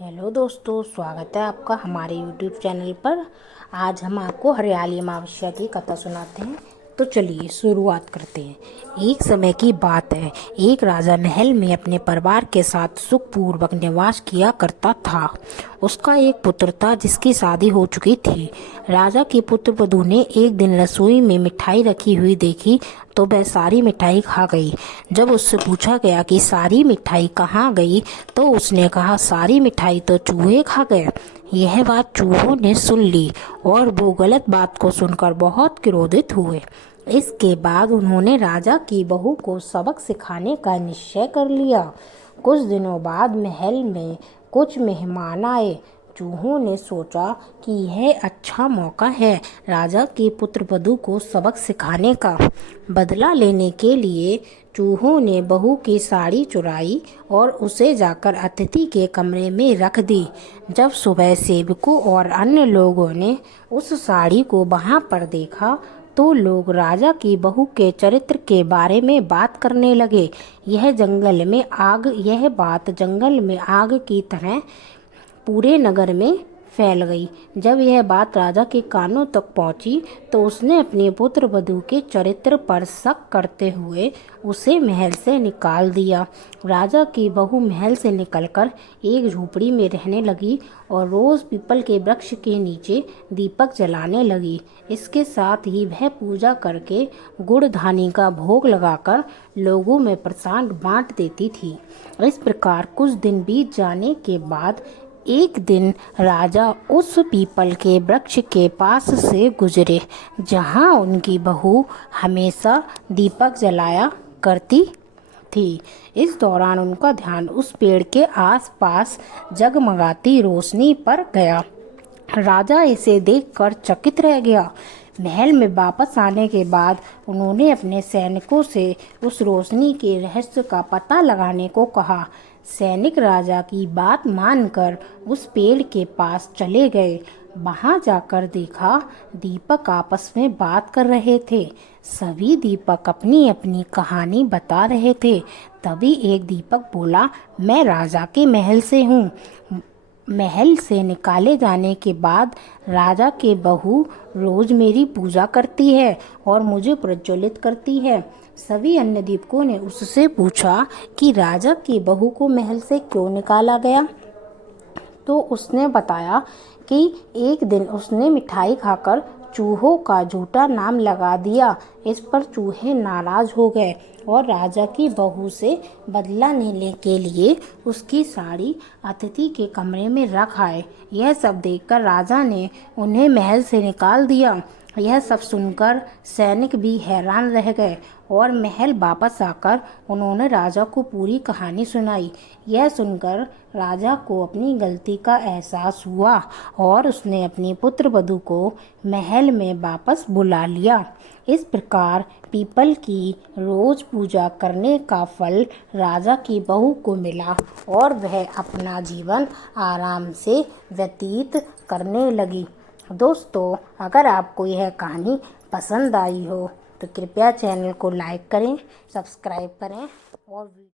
Hello दोस्तों, स्वागत है आपका हमारे YouTube चैनल पर। आज हम आपको हरियाली अमावस्या की कथा सुनाते हैं। तो चलिए शुरुआत करते हैं। एक समय की बात है, एक राजा महल में अपने परिवार के साथ सुखपूर्वक निवास किया करता था। उसका एक पुत्र था जिसकी शादी हो चुकी थी। राजा के पुत्र वधू ने एक दिन रसोई में मिठाई रखी हुई देखी तो वह सारी मिठाई खा गई। जब उससे पूछा गया कि सारी मिठाई कहाँ गई, तो उसने कहा सारी मिठाई तो चूहे खा गए। यह बात चूहों ने सुन ली और वो गलत बात को सुनकर बहुत क्रोधित हुए। इसके बाद उन्होंने राजा की बहू को सबक सिखाने का निश्चय कर लिया। कुछ दिनों बाद महल में कुछ मेहमान आए। चूहों ने सोचा कि यह अच्छा मौका है राजा के पुत्र वधू को सबक सिखाने का। बदला लेने के लिए चूहों ने बहू की साड़ी चुराई और उसे जाकर अतिथि के कमरे में रख दी। जब सुबह सेवकों और अन्य लोगों ने उस साड़ी को वहां पर देखा तो लोग राजा की बहू के चरित्र के बारे में बात करने लगे। यह बात जंगल में आग की तरह पूरे नगर में फैल गई। जब यह बात राजा के कानों तक पहुंची तो उसने अपने पुत्र वधू के चरित्र पर शक करते हुए उसे महल से निकाल दिया। राजा की बहू महल से निकलकर एक झोपड़ी में रहने लगी और रोज पीपल के वृक्ष के नीचे दीपक जलाने लगी। इसके साथ ही वह पूजा करके गुड़ धानी का भोग लगाकर लोगों में प्रसाद बांट देती थी। इस प्रकार कुछ दिन बीत जाने के बाद एक दिन राजा उस पीपल के वृक्ष के पास से गुजरे जहां उनकी बहू हमेशा दीपक जलाया करती थी। इस दौरान उनका ध्यान उस पेड़ के आसपास जगमगाती रोशनी पर गया। राजा इसे देखकर चकित रह गया। महल में वापस आने के बाद उन्होंने अपने सैनिकों से उस रोशनी के रहस्य का पता लगाने को कहा। सैनिक राजा की बात मानकर उस पेड़ के पास चले गए। वहां जाकर देखा दीपक आपस में बात कर रहे थे। सभी दीपक अपनी अपनी कहानी बता रहे थे। तभी एक दीपक बोला, मैं राजा के महल से हूँ। महल से निकाले जाने के बाद राजा के बहू रोज मेरी पूजा करती है और मुझे प्रज्वलित करती है। सभी अन्य दीपकों ने उससे पूछा कि राजा की बहू को महल से क्यों निकाला गया। तो उसने बताया कि एक दिन उसने मिठाई खाकर चूहों का झूठा नाम लगा दिया। इस पर चूहे नाराज हो गए और राजा की बहू से बदला लेने के लिए उसकी साड़ी अतिथि के कमरे में रख आए। यह सब देखकर राजा ने उन्हें महल से निकाल दिया। यह सब सुनकर सैनिक भी हैरान रह गए और महल वापस आकर उन्होंने राजा को पूरी कहानी सुनाई। यह सुनकर राजा को अपनी गलती का एहसास हुआ और उसने अपनी पुत्र वधू को महल में वापस बुला लिया। इस प्रकार पीपल की रोज पूजा करने का फल राजा की बहू को मिला और वह अपना जीवन आराम से व्यतीत करने लगी। दोस्तों, अगर आपको यह कहानी पसंद आई हो तो कृपया चैनल को लाइक करें, सब्सक्राइब करें और